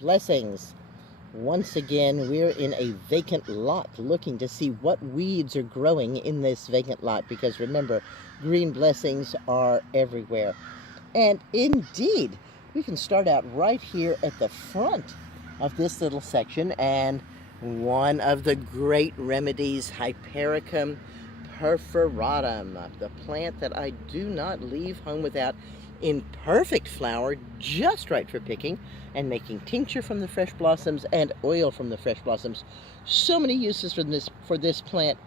blessings. Once again, we're in a vacant lot looking to see what weeds are growing in this vacant lot, because remember, green blessings are everywhere. And indeed, we can start out right here at the front of this little section, and one of the great remedies, Hypericum perforatum, the plant that I do not leave home without, in perfect flower, just right for picking and making tincture from the fresh blossoms and oil from the fresh blossoms. So many uses for this plant.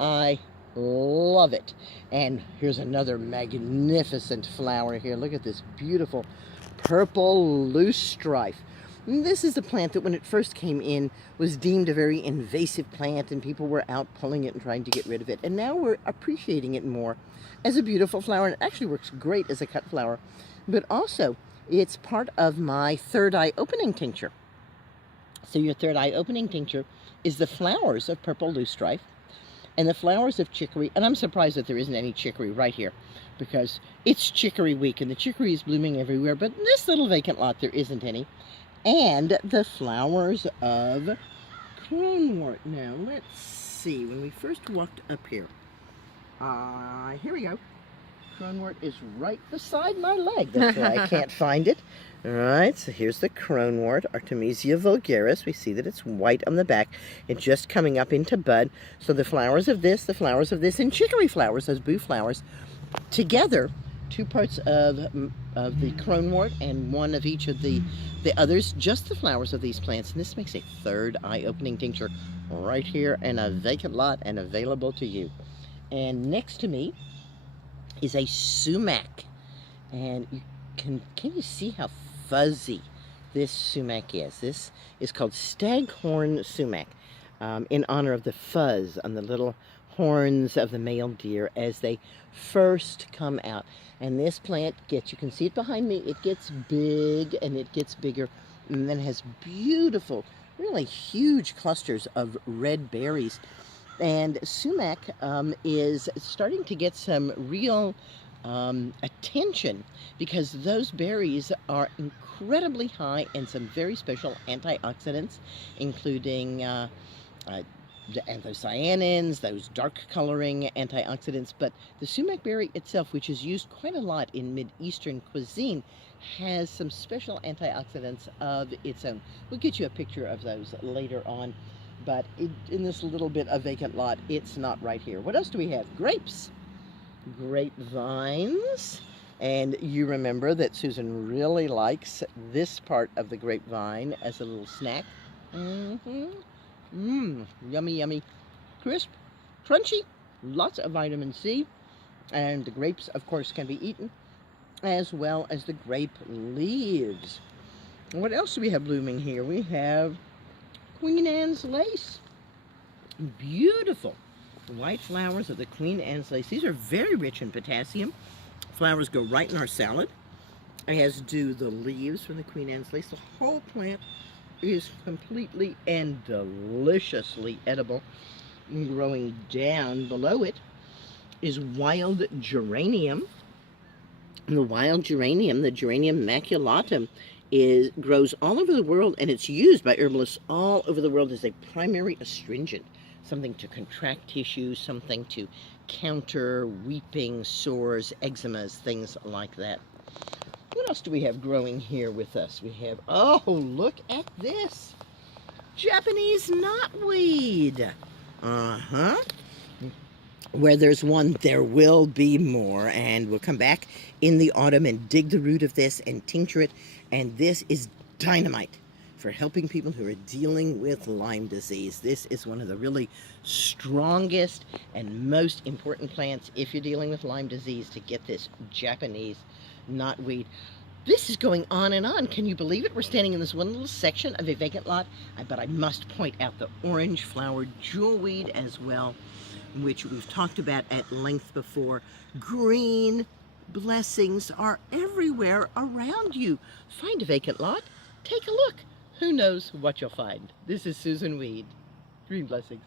I love it. And here's another magnificent flower here. Look at this beautiful purple Loosestrife. This is a plant that when it first came in was deemed a very invasive plant, and people were out pulling it and trying to get rid of it. And now we're appreciating it more as a beautiful flower, and it actually works great as a cut flower. But also, it's part of my third eye opening tincture. So your third eye opening tincture is the flowers of purple Loosestrife and the flowers of chicory. And I'm surprised that there isn't any chicory right here, because it's chicory week and the chicory is blooming everywhere. But in this little vacant lot, there isn't any. And the flowers of Crone Wart. Now, let's see. When we first walked up here, here we go. Crone Wart is right beside my leg. That's why I can't find it. All right, so here's the Crone Wart, Artemisia vulgaris. We see that it's white on the back. It's just coming up into bud. So the flowers of this, and chicory flowers, those boo flowers, together, two parts of the Crone Wart and one of each of the others, just the flowers of these plants. And this makes a third eye-opening tincture right here in a vacant lot and available to you. And next to me is a sumac. And you can you see how fuzzy this sumac is? This is called Staghorn sumac, in honor of the fuzz on the little horns of the male deer as they first come out. And this plant gets, you can see it behind me, it gets big and it gets bigger, and then has beautiful, really huge clusters of red berries. And sumac is starting to get some real attention, because those berries are incredibly high in some very special antioxidants, including the anthocyanins, those dark coloring antioxidants. But the sumac berry itself, which is used quite a lot in Mid-Eastern cuisine, has some special antioxidants of its own. We'll get you a picture of those later on, but in this little bit of vacant lot, it's not right here. What else do we have? Grapes. Grapevines. And you remember that Susan really likes this part of the grapevine as a little snack. Yummy, yummy. Crisp, crunchy, lots of vitamin C. And the grapes, of course, can be eaten, as well as the grape leaves. What else do we have blooming here? We have Queen Anne's lace. Beautiful white flowers of the Queen Anne's lace. These are very rich in potassium. Flowers go right in our salad, as do the leaves from the Queen Anne's lace. The whole plant is completely and deliciously edible. And growing down below it is wild geranium. And the wild geranium, the geranium maculatum, grows all over the world, and it's used by herbalists all over the world as a primary astringent, something to contract tissue, something to counter weeping, sores, eczemas, things like that. What else do we have growing here with us? We have, oh, look at this. Japanese knotweed. Where there's one, there will be more. And we'll come back in the autumn and dig the root of this and tincture it. And this is dynamite for helping people who are dealing with Lyme disease. This is one of the really strongest and most important plants if you're dealing with Lyme disease, to get this Japanese knotweed. This is going on and on. Can you believe it? We're standing in this one little section of a vacant lot, but I must point out the orange flowered jewelweed as well, which we've talked about at length before. Green blessings are everywhere around you. Find a vacant lot, take a look. Who knows what you'll find. This is Susan Weed. Green blessings.